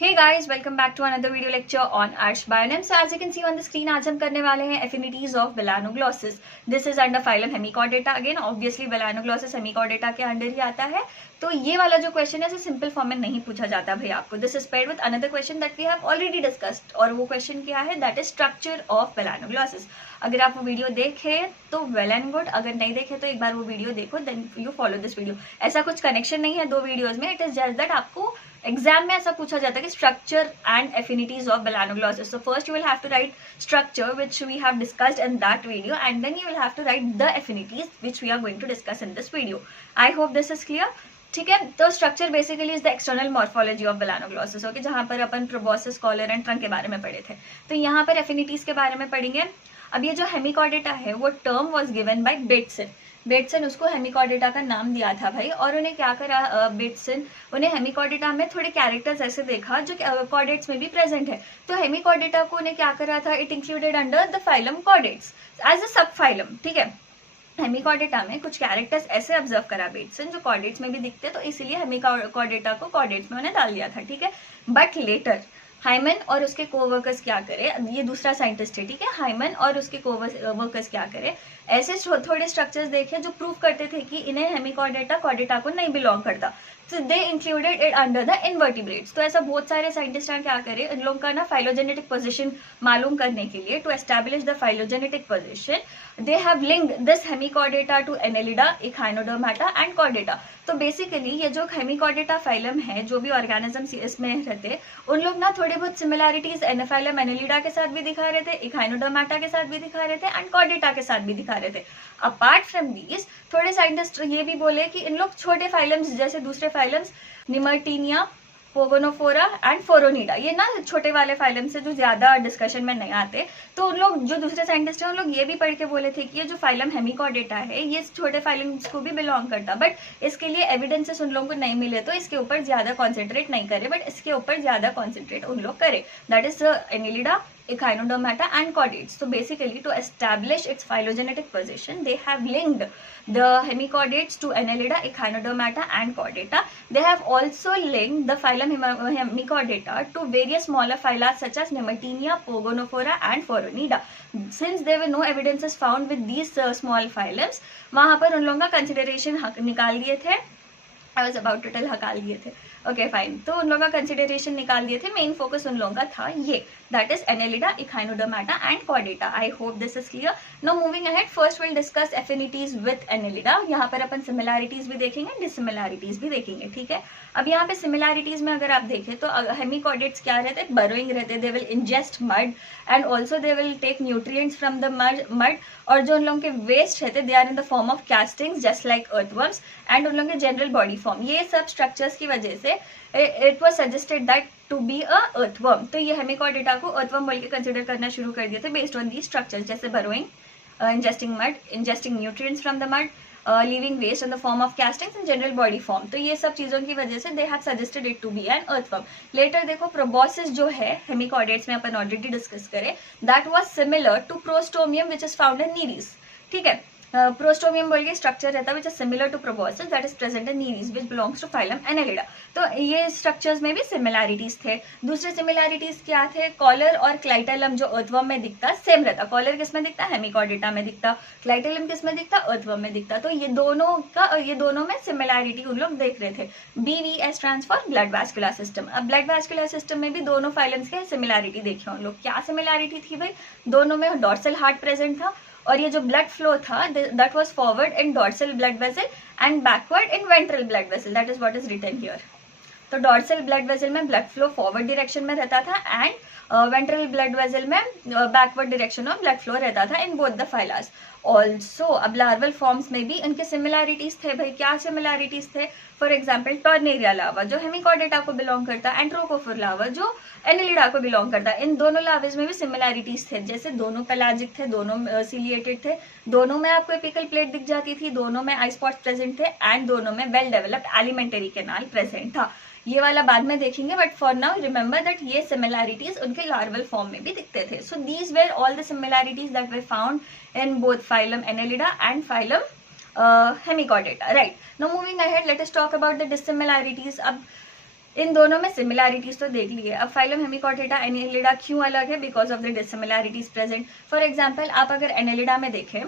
Hey guys, welcome back to another video lecture on Arsh Bionym. So as you can see on the screen, आज हम करने वाले हैं affinities of Melanoglossus. This is under phylum Hemichordata. Again, obviously Melanoglossus Hemichordata के under ही आता है. तो ये वाला जो क्वेश्चन है सिंपल फॉर्म में नहीं पूछा जाता भाई आपको. This is paired with another question that we have already discussed, और वो क्वेश्चन क्या है, that is structure of Melanoglossus. अगर आप वो वीडियो देखे तो वेल एंड गुड, अगर नहीं देखे तो एक बार वो वीडियो देखो, then you follow this video. ऐसा कुछ कनेक्शन नहीं है दो वीडियोज में, इट इज जस्ट दैट आपको एग्जाम में ऐसा पूछा जाता है कि structure and affinities of Melanoglossus. So first you will have to write structure which we have discussed in that video, and then you will have to write the affinities which we are going to discuss in this video. I hope this is clear. ठीक है, तो structure basically is the external morphology of Melanoglossus. Okay, जहाँ पर अपन प्रोबॉसिस, collar and trunk के बारे में पढ़े थे, तो यहाँ पर एफिनिटीज के बारे में पढ़ेंगे. अब ये जो हेमिकॉर्डेटा है वो term was given by Bateson. Bateson उसको हेमिकॉर्डेटा का नाम दिया था भाई, और उन्हें क्या करा बेटसन, उन्हें हेमिकॉर्डेटा में थोड़े कैरेक्टर्स ऐसे देखा जो कॉर्डेट्स में भी प्रेजेंट है. तो हेमिकॉर्डेटा को उन्हें क्या करा था, it included under the phylum chordates as a subphylum. ठीक है, हेमिकॉर्डेटा में कुछ कैरेक्टर्स ऐसे ऑब्जर्व करा बेटसन जो कॉर्डेट्स में भी दिखते, तो इसीलिए हेमिकॉर्डेटा को कॉर्डेट्स में उन्हें डाल दिया था. ठीक है, बट लेटर हाइमन और उसके कोवर्कर्स क्या करे, ये दूसरा साइंटिस्ट है. ठीक है, हाइमन और उसके कोवर्कर्स क्या करे, ऐसे थोड़े स्ट्रक्चर्स देखे जो प्रूव करते थे कि इन्हें हेमिकॉर्डेटा कॉर्डेटा को नहीं बिलोंग करता. So they included it under the invertebrates. तो ऐसा बहुत सारे साइंटिस्ट क्या करे, इन लोगों का ना फाइलोजेनेटिक पोजीशन मालूम करने के लिए, to establish the phylogenetic position, they have linked this hemichordata to annelida, echinodermata and chordata. तो बेसिकली ये जो हेमिकॉर्डेटा फाइलम है, जो भी ऑर्गेनिजम्स इसमें रहते, उन लोग ना थोड़े बहुत सिमिलैरिटीज एनाफाइलम एनेलिडा के साथ भी दिखा रहे थे, इखाइनोडर्माटा के साथ भी दिखा रहे थे, एंड कॉर्डेटा के साथ भी दिखा रहे थे. अपार्ट फ्रॉम दीज, थोड़े साइंटिस्ट ये भी बोले कि इन लोग छोटे फाइलम्स जैसे दूसरे फाइलम्स निमर्टीनिया, पोगोनोफोरा एंड फोरोनिडा, ये ना छोटे वाले फाइलम से जो ज्यादा डिस्कशन में नहीं आते, तो उन लोग जो दूसरे साइंटिस्ट हैं उन लोग ये भी पढ़ के बोले थे कि ये जो फाइलम हेमिकॉर्डेटा है ये छोटे फाइलम्स को भी बिलोंग करता, बट इसके लिए एविडेंसेस उन लोगों को नहीं मिले, तो इसके ऊपर ज्यादा कॉन्सेंट्रेट नहीं करे, बट इसके ऊपर ज्यादा कॉन्सेंट्रेट उन लोग करे, that is Annelida, Echinodermata and chordates. So basically, to establish its phylogenetic position, they have linked the hemichordates to Annelida, Echinodermata and chordata. They have also linked the phylum Hemichordata to various smaller phyla such as Nemertinia, Pogonophora and Foronida. Since there were no evidences found with these small phylums, वहाँ पर उन लोगों का consideration निकाल दिए थे. I was about to tell हकाल दिए थे. ओके फाइन, तो उन लोगों का कंसिडरेशन निकाल दिए थे. मेन फोकस उन लोगों का था ये, that is annelida, echinodermata and chordata. I hope this is clear. Now moving ahead, first will discuss affinities with annelida. यहाँ पर अपन सिमिलैरिटीज भी देखेंगे, डिसिमिलैरिटीज भी देखेंगे. ठीक है, अब यहाँ पे सिमिलैरिटीज में अगर आप देखें तो हेमिकॉर्डेट्स क्या रहते हैं, बरोइंग रहते, they will ingest mud and also they will take nutrients from the mud, और जो उन लोगों के वेस्ट रहते they are in the form of castings just like earthworms, and उन लोगों के जनरल बॉडी फॉर्म. ये सब स्ट्रक्चर्स की वजह से it was suggested that to be a earthworm. तो ये हेमिकॉर्डेटा को अर्थवर्म बोल के कंसिडर करना शुरू कर दिए थे बेस्ड ऑन दी स्ट्रक्चर्स, जैसे burrowing, ingesting mud, ingesting nutrients from the mud, leaving waste in the form of castings and general body form. तो ये सब चीजों की वजह से they have suggested it to be an earthworm. Later देखो, proboscis जो है हेमिकॉर्डेट्स में अपन ऑलरेडी डिस्कस करे, that was similar to prostomium which is found in Nereis. ठीक है, प्रोस्टोमियम बोल के स्ट्रक्चर रहता है which is similar to proboscis that is present in Nereis which belongs to phylum annelida. तो ये स्ट्रक्चर्स में भी सिमिलैरिटीज थे. दूसरे सिमिलैरिटीज क्या थे, कॉलर और क्लाइटेलम जो अर्थवर्म में दिखता सेम रहता. कॉलर किस में दिखता, हेमिकॉर्डेटा में दिखता. क्लाइटेलम किस में दिखता, अर्थवर्म में दिखता. तो ये दोनों में सिमिलैरिटी उन लोग देख रहे थे. BVS stands for blood vascular system. अब ब्लड वैस्कुलर सिस्टम में भी दोनों फाइलम्स के सिमिलैरिटी देखी उन लोग. क्या सिमिलैरिटी थी भाई, दोनों में डॉर्सल हार्ट प्रेजेंट था, और ये जो ब्लड फ्लो था that was forward in dorsal blood vessel and backward in ventral blood vessel. That is what is written here. तो डॉर्सल ब्लड वेसल में ब्लड फ्लो फॉरवर्ड डायरेक्शन में रहता था, एंड वेंट्रल ब्लड वेसल में backward direction of blood flow रहता था in both the phylas. Also अब larval forms में भी इनके सिमिलैरिटीज थे भाई. क्या सिमिलैरिटीज थे, फॉर एग्जाम्पल टॉर्नेरिया लावा जो हेमिकॉर्डेटा को बिलोंग करता, एंड ट्रोकोफोर लावा जो एनेलिडा को बिलोंग करता. इन दोनों लावेज में भी सिमिलैरिटीज थे, जैसे दोनों पेलाजिक थे, दोनों सिलिएटेड थे, दोनों में आपको एपिकल प्लेट दिख जाती थी, दोनों में आई स्पॉट्स प्रेजेंट थे, एंड दोनों में well developed elementary canal present था. ये वाला बाद में देखेंगे, but for now remember that ये सिमिलैरिटीज उनके लार्वल फॉर्म में भी दिखते थे. So these were all the similarities that way found in both phylum Annelida and phylum Hemichordata. Right. Now moving ahead, let us talk about the dissimilarities. अब इन दोनों में similarities तो देख लिए। अब फाइलम हेमिकॉर्डेटा एनेलिडा क्यों अलग है? Because of the dissimilarities present. For example आप अगर एनेलिडा में देखें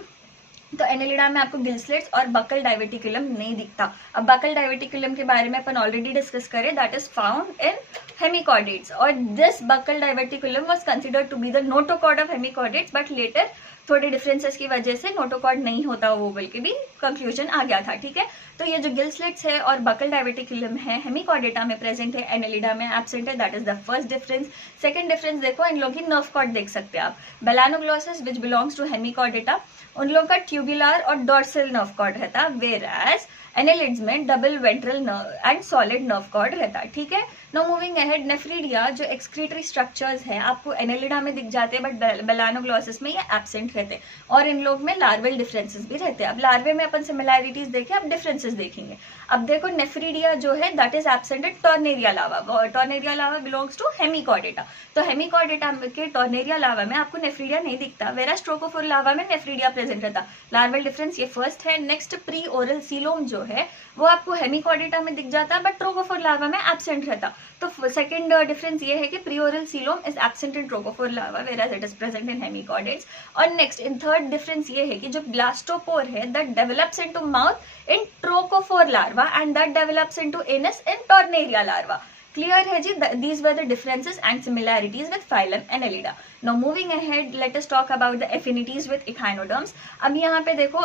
तो एनेलिडा में आपको गिल स्लिट्स और बकल डाइवर्टिकुलम नहीं दिखता। अब बकल डाइवर्टिकुलम के बारे में अपन ऑलरेडी डिस्कस करें, that is found in hemichordates, और this buccal diverticulum was considered to be the notochord of hemichordates, but later थोड़े डिफरेंसेस की वजह से नोटोकॉर्ड नहीं होता वो बोल के भी कंक्लूजन आ गया था। ठीक है, तो ये जो गिल स्लिट्स है और बकल डाइवर्टिकुलम है हेमिकॉर्डेटा में प्रेजेंट है, एनेलिडा में एब्सेंट है, that is the first difference. Second difference देखो, इन लोग की नर्व कॉर्ड देख सकते हैं आप। Balanoglossus which belongs to hemichordata, उन लोगों का ट्यूबुलर और डॉर्सल नर्व कॉर्ड रहता, वेयर एज एनेलिड्स में double ventral and solid nerve cord रहता। ठीक है, नो मूविंग अहेड, नेफ्रीडिया जो एक्सक्रीटरी स्ट्रक्चर्स हैं आपको एनेलिडा में दिख जाते हैं, बट बेलानोग्लोसस में ये एब्सेंट रहते हैं, और इन लोग में लार्वल डिफरेंसेस भी रहते हैं। अब लार्वे में अपन सिमिलैरिटीज देखें, अब डिफरेंसेस देखेंगे। अब देखो नेफ्रीडिया जो है that is absent at tornaria larva, tornaria larva belongs to hemichordata, तो हेमिकॉर्डेटा के टॉर्नेरिया लावा में आपको नेफ्रीडिया नहीं दिखता, वेराज ट्रोकोफोर लावा में नेफ्रीडिया प्रेजेंट रहता। लार्वल डिफरेंस ये फर्स्ट है। नेक्स्ट प्री ओरल सीलोम जो है वो आपको हेमिकॉर्डेटा में दिख जाता, बट ट्रोकोफोर लावा में एब्सेंट रहता। तो सेकंड डिफरेंस ये है कि pre oral coelom is absent in trochophore lava, वेराज it is present in hemichordates. और नेक्स्ट इन थर्ड डिफरेंस ये है कि जो ब्लास्टोपोर है that develops into mouth in trochophore larva and that develops into anus in tornaria larva. Clear है जी? these were the differences and similarities with phylum Annelida. Now moving ahead, let us talk about the affinities with echinoderms. अब यहाँ पे देखो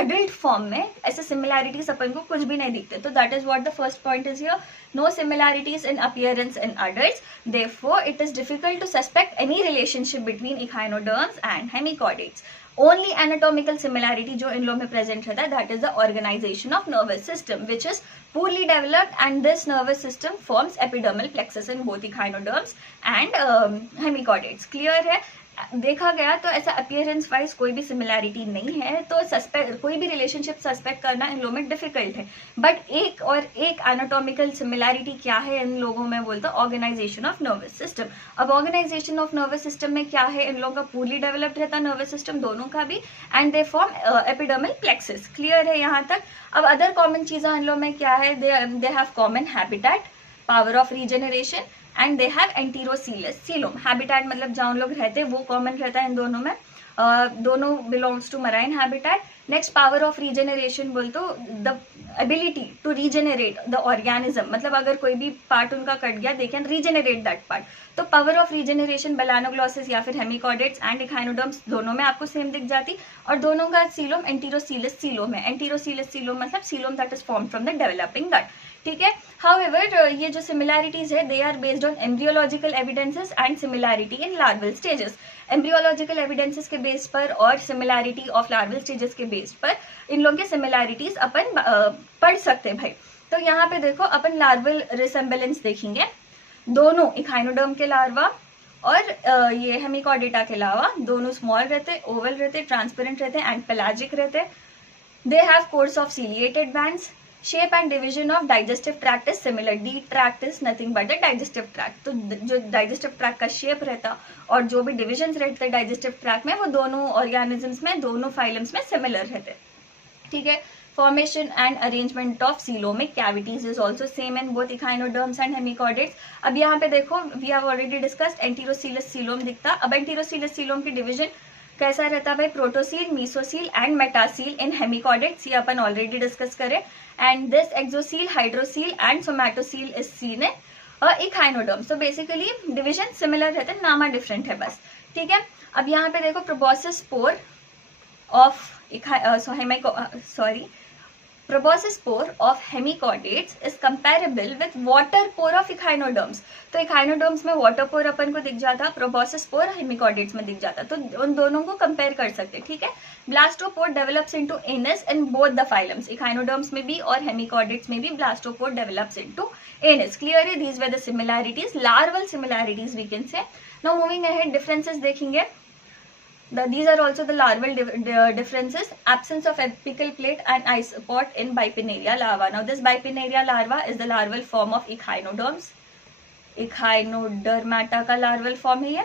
adult form में ऐसे similarities अपन को कुछ भी नहीं दिखते, तो that is what the first point is here. No similarities in appearance in adults. Therefore, it is difficult to suspect any relationship between echinoderms and hemichordates. Only anatomical similarity जो इन लोग में present रहता है, that is the organization of nervous system, which is poorly developed, and this nervous system forms epidermal plexus in both echinoderms and hemichordates. Clear है? देखा गया तो ऐसा अपीयरेंस वाइज कोई भी सिमिलैरिटी नहीं है, तो सस्पेक्ट कोई भी रिलेशनशिप सस्पेक्ट करना इन लोगों में डिफिकल्ट है। बट एक एनाटॉमिकल सिमिलैरिटी क्या है इन लोगों में, बोलते हैं ऑर्गेनाइजेशन ऑफ नर्वस सिस्टम। अब ऑर्गेनाइजेशन ऑफ नर्वस सिस्टम में क्या है, इन लोगों का पूर्ली डेवलप्ड रहता नर्वस सिस्टम दोनों का भी, and they form epidermal plexus. Clear है यहाँ तक? अब अदर कॉमन चीजें इन लोगों में क्या है, they have common habitat, power of regeneration, and they have enterocoelous coelom. Habitat मतलब जहाँ लोग रहते हैं वो कॉमन रहता है इन दोनों में, दोनों belongs to marine habitat. Next power of regeneration बोल तो the ability to regenerate the organism, मतलब अगर कोई भी पार्ट उनका कट गया they can regenerate that part. तो पावर ऑफ रीजनरेशन बेलानोग्लोसिस या फिर हेमिकॉर्डेट्स एंड इखाइनोडर्म्स दोनों में आपको सेम दिख जाती, और दोनों का सीलोम एंटीरोसीलस सीलोम है। एंटीरोसीलस सीलोम मतलब coelom that is form from the developing gut. ठीक है, हाउएवर ये जो सिमिलैरिटीज है they are based on embryological evidences and similarity in larval stages. Embryological evidences के बेस पर और सिमिलैरिटी ऑफ लार्वल स्टेजेस के बेस पर इन लोगों के सिमिलैरिटीज अपन पढ़ सकते हैं भाई। तो यहाँ पे देखो अपन लार्वल रिसेम्बलेंस देखेंगे, दोनों इखाइनोडर्म के लार्वा और ये हेमिकॉर्डेटा के लार्वा दोनों स्मॉल रहते, ओवल रहते, ट्रांसपेरेंट रहते एंड पेलाजिक रहते। They have course of ciliated bands. Shape and division of digestive tract is similar. D tract is nothing but the digestive tract. तो जो डाइजेस्टिव ट्रैक्ट का shape रहता और जो भी डिविजन रहते डाइजेस्टिव ट्रैक्ट में वो दोनों ऑर्गेनिजम्स में, दोनों फाइलम्स में सिमिलर रहते। ठीक है, formation and arrangement of coelomic cavities is also same in both echinoderms and hemichordates. अब यहाँ पे देखो we have already discussed enterocoelous coelom दिखता। अब एंटीरोसीलस सीलोम की डिवीजन कैसा रहता भाई, प्रोटोसील, मीसोसील एंड मेटासील इन हेमिकॉर्डेट्स, ये अपन ऑलरेडी डिस्कस करें। And this axocoel, hydrocoel and somatocoel is seen in echinoderms. तो बेसिकली डिवीजन सिमिलर रहते हैं, नामा डिफरेंट है बस। ठीक है, अब यहाँ पे देखो proboscis spore of proboscis spore of hemichordates is comparable with water pore of echinoderms. तो echinoderms में water pore अपन को दिख जाता, proboscis spore hemichordates में दिख जाता, तो उन दोनों को कंपेयर कर सकते। ठीक है, blastopore develops into anus in both the phylums, echinoderms में भी और hemichordates में भी blastopore develops into anus. Clear है? These were the similarities, larval similarities we can say. Now moving ahead, differences देखेंगे। These are also the larval differences. Absence of apical plate and isopod in Bipinnaria larva. Now this Bipinnaria larva is the larval form of echinoderms. Echinodermata का larval form है ये।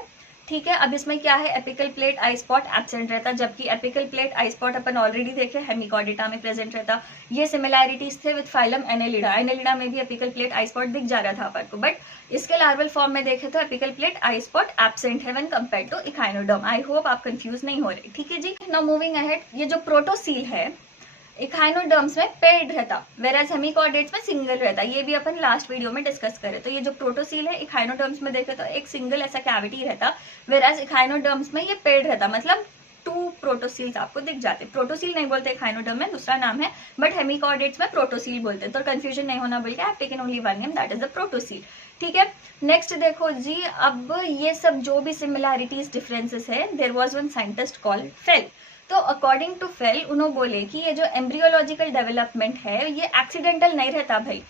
ठीक है। अब इसमें क्या है, apical plate eye spot absent रहता, जबकि एपिकल प्लेट आई स्पॉट अपन ऑलरेडी देखे हेमिकॉर्डेटा में प्रेजेंट रहता। ये सिमिलैरिटीज थे विद फाइलम एनेलिडा। एनेलिडा में भी एपिकल प्लेट आई स्पॉट दिख जा रहा था अपन को, बट इसके लार्वल फॉर्म में देखे तो apical plate eye spot absent है when compare to echinoderm. I hope आप कंफ्यूज नहीं हो रहे, ठीक है जी। नाउ मूविंग अहेड, ये जो प्रोटोसील है इकाइनोडर्म्स में पेड रहता, वेराज हेमिकॉर्डेट्स में सिंगल रहता। ये भी अपन लास्ट वीडियो में डिस्कस करे। तो ये जो प्रोटोसील है इकाइनोडर्म्स में देखे तो एक सिंगल ऐसा कैविटी रहता, वेराज इकाइनोडर्म्स में ये पेड रहता, मतलब 2 प्रोटोसील्स आपको दिख जाते। प्रोटोसील नहीं बोलते इकाइनोडर्म में, दूसरा नाम है, बट हेमिकॉर्डेट्स में प्रोटोसील बोलते हैं। तो कंफ्यूजन नहीं होना बोल के I have taken only one name, that is the protocoel. ठीक है, नेक्स्ट देखो जी, अब ये सब जो भी सिमिलैरिटीज डिफरेंसेस है, there was one scientist called Fell. तो अकॉर्डिंग टू फेल उन्होंने बोले कि ये जो एम्ब्रियोलॉजिकल डेवलपमेंट है ये एक्सीडेंटल नहीं रहता भाई,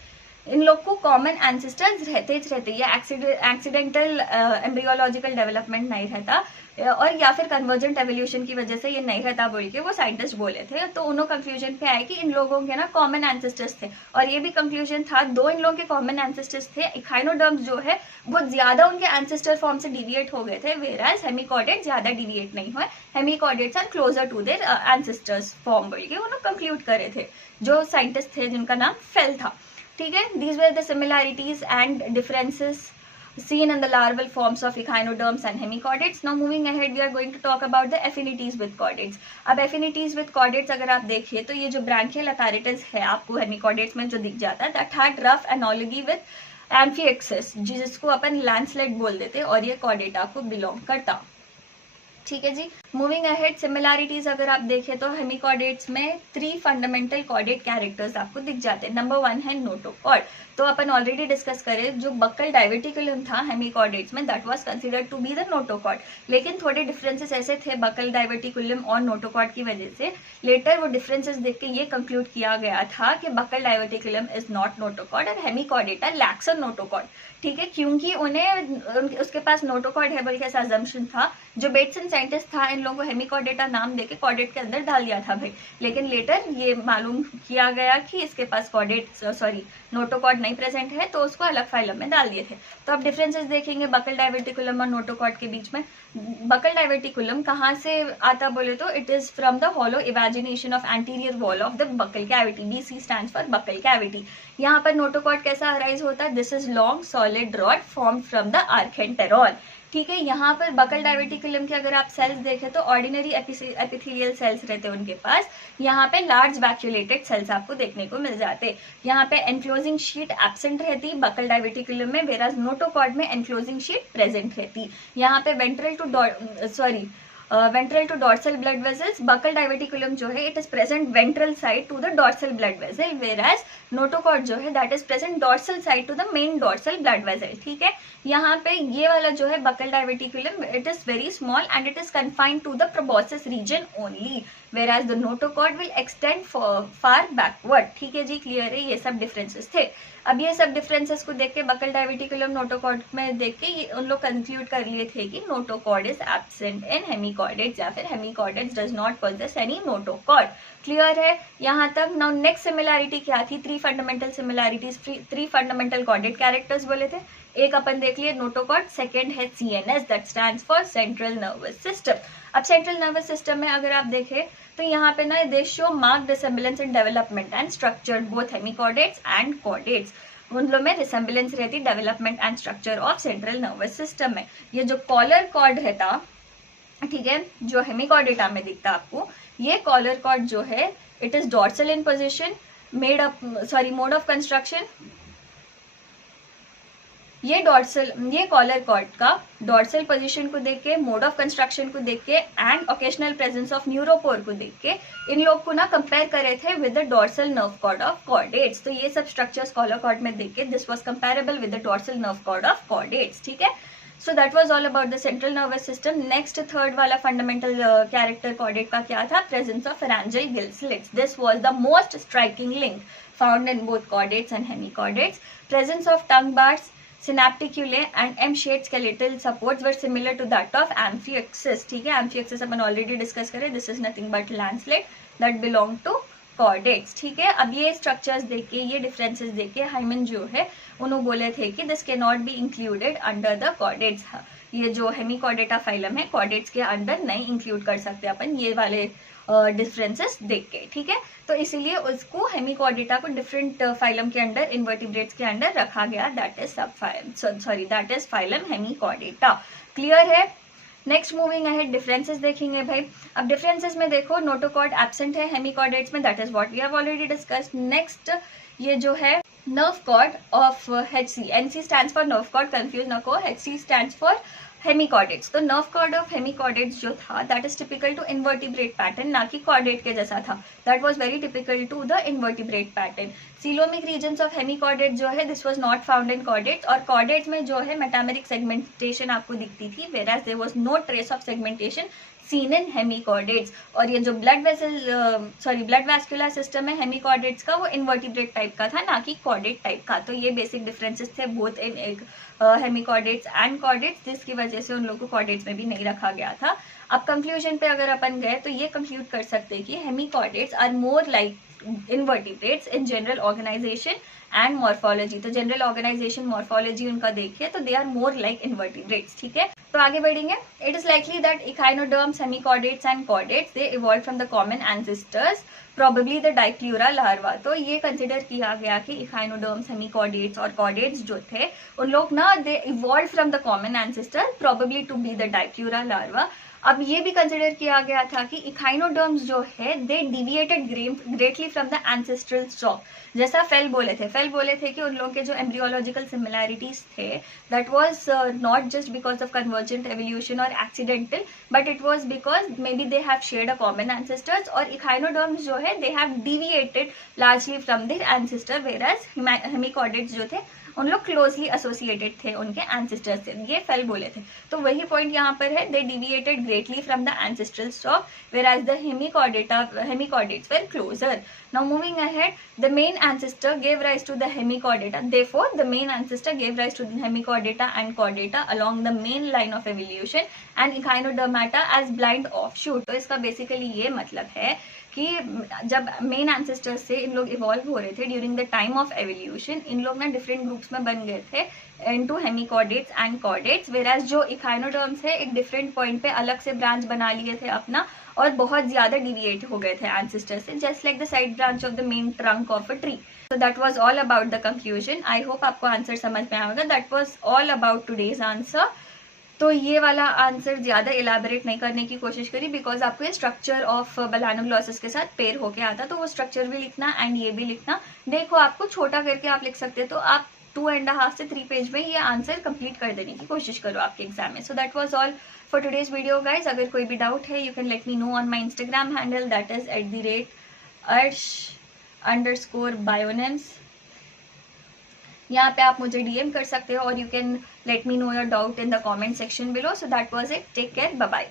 इन लोग को कॉमन एंसेस्टर्स रहते ये एक्सीडेंटल एम्ब्रियोलॉजिकल डेवलपमेंट नहीं रहता, और या फिर कन्वर्जेंट एवोल्यूशन की वजह से ये नहीं रहता बोल के वो साइंटिस्ट बोले थे। तो उन्होंने कंक्लूजन पे आए कि इन लोगों के ना कॉमन एंसेस्टर्स थे, और ये भी कंक्लूजन था 2 इन लोगों के कॉमन एंसेस्टर्स थे। इकाइनोडर्म्स जो है बहुत ज्यादा उनके एंसेस्टर फॉर्म से डिविएट हो गए थे, वेराज हेमिकॉर्डेट्स ज्यादा डिविएट नहीं हुए। Hemichordates are closer to their ancestors form बोल के उन्होंने कंक्लूड करे थे जो साइंटिस्ट थे जिनका नाम फेल था। ठीक है, these were the similarities and differences seen in the larval forms of echinoderms and hemichordates. Now moving ahead, we are going to talk about the affinities with chordates. अब affinities with chordates अगर आप देखिए तो ये जो branchial apparatus है आपको hemichordates में जो दिख जाता है, that had rough analogy with amphioxus, जिसको अपन लैंसलेट बोल देते, और ये chordata को बिलोंग करता। ठीक है जी, मूविंग अहेड, सिमिलैरिटीज अगर आप देखें तो हेमिकॉर्डेट्स में 3 फंडामेंटल कॉर्डेट कैरेक्टर्स आपको दिख जाते हैं। नंबर 1 है नोटोकॉर्ड। तो अपन ऑलरेडी डिस्कस करें, जो बक्कल डाइवर्टिकुलम था हेमिकॉर्डेट्स में, that was considered to be the notochord. लेकिन थोड़े डिफरेंसेस ऐसे थे बक्कल डाइवर्टिकुलम और नोटोकॉर्ड की वजह से, लेटर वो डिफरेंसेस देख के ये कंक्लूड किया गया था कि buccal diverticulum is not notochord और हेमिकॉर्डेटा लैक्स अ नोटोकॉर्ड। ठीक है, क्योंकि उन्हें उसके पास नोटोकॉर्ड है बल्कि ऐसा अजम्पशन था। जो बेट्सन साइंटिस्ट था इन लोगों को हेमिकॉर्डेटा नाम देके कॉर्डेट के अंदर डाल दिया था भाई, लेकिन लेटर ये मालूम किया गया कि इसके पास नोटोकॉर्ड नहीं प्रेजेंट है, तो उसको अलग फाइलम में डाल दिए थे। तो अब डिफरेंसेस देखेंगे बक्कल डाइवर्टिकुलम और नोटोकॉर्ड के बीच में। बक्कल डाइवर्टिकुलम कहाँ से आता बोले तो it is from the hollow invagination of anterior wall of the buccal cavity. BC stands for buccal cavity. यहाँ पर नोटोकॉर्ड कैसा अराइज होता है, this is long solid rod form from the archenteron. ठीक है, यहाँ पर बक्कल डाइवर्टिकुलम के अगर आप सेल्स देखें तो ऑर्डिनरी एपिथेलियल सेल्स रहते हैं उनके पास। यहाँ पे लार्ज वैक्यूलेटेड सेल्स आपको देखने को मिल जाते। यहाँ पे एनक्लोजिंग शीट एब्सेंट रहती बक्कल डाइवर्टिकुलम में, वेराज नोटोकॉर्ड में एनक्लोजिंग शीट प्रेजेंट रहती। यहाँ पे ventral to dorsal blood vessels, buccal diverticulum जो है it is present ventral side to the dorsal blood vessel, whereas notochord जो है that is present dorsal side to the main dorsal blood vessel. ठीक है, यहाँ पे ये वाला जो है buccal diverticulum it is very small and it is confined to the proboscis region only, whereas the notochord will extend far backward. ठीक है जी, क्लियर है, ये सब डिफरेंसेस थे। अब ये सब डिफरेंसेस को देख के बक्कल डाइवर्टिकुलम नोटोकॉर्ड में देख के उन लोग कंक्लूड कर लिए थे कि notochord is absent in hemichordates, या फिर hemichordates does not possess any notochord. Clear है यहाँ तक। नाउ नेक्स्ट सिमिलैरिटी क्या थी, 3 fundamental similarities, 3 fundamental chordate characters बोले थे। एक अपन देख लिए नोटोकॉर्ड, सेकेंड है CNS that stands for central nervous system. अब सेंट्रल नर्वस सिस्टम में अगर आप देखें तो यहाँ पे ना दे show marked resemblance in development and structure both hemichordates and chordates. उन लोगों में रिसेम्बलेंस रहती development and structure of central nervous system में। ये जो कॉलर कॉर्ड रहता, ठीक है, जो हेमिकॉर्डेटा में दिखता आपको, ये कॉलर कॉर्ड जो है it is dorsal in position, mode of construction. ये कॉलर कॉर्ड का डॉर्सल पोजीशन को देख के, मोड ऑफ कंस्ट्रक्शन को देख के and occasional presence of neuropore को देख के इन लोग को ना कंपेयर करे थे with the dorsal nerve cord of chordates. तो ये सब स्ट्रक्चर्स कॉलर कॉर्ड में देख के this was comparable with the dorsal nerve cord of chordates. ठीक है, so that was all about the central nervous system. Next third वाला fundamental character chordate का क्या था, presence of pharyngeal gill slits. This was the most striking link found in both chordates and hemichordates. Presence of tongue bars, synapticulae and M-shaped skeletal supports were similar to that of Amphioxus. ठीक है, Amphioxus अपन already discuss करे, this is nothing but lancelet that belong to chordates. ठीक है, अब ये structures देख के, ये डिफरेंसेस देख के हाइमन जो है उन्होंने बोले थे कि this can not be included under the chordates. ये जो हेमिकॉर्डेटा फाइलम है कॉर्डेट्स के अंडर नहीं इंक्लूड कर सकते अपन ये वाले डिफरेंसेस देख के। ठीक है, तो इसीलिए उसको हेमिकॉर्डेटा को डिफरेंट फाइलम के अंडर, इन्वर्टिब्रेट्स के अंडर रखा गया, that is sub phylum, sorry that is phylum hemichordata. Clear है? नेक्स्ट मूविंग अहेड, डिफरेंसेस देखेंगे भाई। अब डिफरेंसेस में देखो नोटोकॉर्ड एब्सेंट है हेमिकॉर्डेट्स में, that is what we have already discussed. Next ये जो है nerve cord of HC, NC stands for nerve cord, confuse न को, HC स्टैंड्स फॉर हेमिकॉर्डेट्स। तो नर्व कॉर्ड ऑफ हेमिकॉर्डेट्स जो था that is typical to invertebrate pattern, ना कि कॉर्डेट के जैसा था, that was very typical to the invertebrate pattern. Coelomic regions of hemichordate जो है this was not found in chordates, और कॉर्डेट्स में जो है मेटामेरिक सेगमेंटेशन आपको दिखती थी, whereas there was no trace of segmentation seen in hemichordates. और ये जो ब्लड वैस्कुलर सिस्टम है हेमिकॉर्डेट्स का, वो इन्वर्टिब्रेट टाइप का था, ना कि कॉर्डेट टाइप का। तो ये बेसिक डिफरेंसेस थे बोथ इन एक हेमिकॉर्डेट्स एंड कॉर्डेट्स, जिसकी वजह से उन लोगों को कॉर्डेट्स में भी नहीं रखा गया था। अब कंक्लूजन पे अगर अपन गए तो ये कंक्लूड कर सकते हैं कि hemichordates are more like invertebrates in general organisation and morphology. तो जनरल ऑर्गेनाइजेशन, मॉर्फोलॉजी उनका देखिए तो they are more like invertebrates. ठीक है, तो आगे बढ़ेंगे। It is likely that echinoderms, hemichordates and chordates they evolve from the common ancestors, probably the dipleurula larva. तो ये कंसिडर किया गया कि इकाइनोडर्म्स, हेमिकॉर्डेट्स और कॉर्डेट्स जो थे उन लोग ना they evolve from the common ancestor, probably to be the dipleurula larva. अब ये भी कंसिडर किया गया था कि इकाइनोडर्म्स जो है they deviated greatly from the ancestral stock. जैसा फेल बोले थे कि उन लोगों के जो एम्ब्रियोलॉजिकल सिमिलैरिटीज थे that was not just because of convergent evolution और accidental, but it was because maybe they have shared a common ancestors, और इकाइनोडर्म्स जो है they have deviated largely from their ancestor, whereas hemichordates जो थे उन लोग closely associated थे उनके एंसेस्टर्स से। ये फेल बोले थे, तो वही पॉइंट यहाँ पर है, they deviated greatly from the ancestral stock, whereas the hemichordates were closer. Now moving ahead, the main ancestor gave rise to the hemichordata. Therefore, the main ancestor gave rise to the hemichordata and chordata along the main line of evolution, and echinodermata as blind offshoot. तो इसका basically ये मतलब है कि जब main ancestors से इन लोग evolve हो रहे थे during the time of evolution, इन लोग ना डिफरेंट ग्रुप्स में बन गए थे into hemichordates and chordates, whereas जो इकाइनोडर्म्स है एक डिफरेंट पॉइंट पे अलग से ब्रांच बना लिए थे अपना, और बहुत ज्यादा डिविएट हो गए थे एंसेस्टर्स से, just like the side branch of the main trunk of a tree. So that was all about the conclusion. I hope आपको आंसर समझ में आएगा. That was all about today's answer. तो ये वाला आंसर ज़्यादा इलाबरेट नहीं करने की कोशिश करी, बिकॉज आपको ये स्ट्रक्चर ऑफ बेलानोग्लॉसिस के साथ पेयर होके आता, तो वो स्ट्रक्चर भी लिखना एंड ये भी लिखना. देखो आपको छोटा करके आप लिख सकते, तो आप 2.5 से 3 पेज में ये आंसर कंप्लीट कर देने की कोशिश करो आपके एग्जाम में. सो that was all for today's video guys. अगर कोई भी डाउट है you can let me know on my Instagram handle, that is @arsh_bionyms. यहाँ पे आप मुझे DM कर सकते हो, और you can let me know your doubt in the comment section below. So that was it. Take care, bye bye.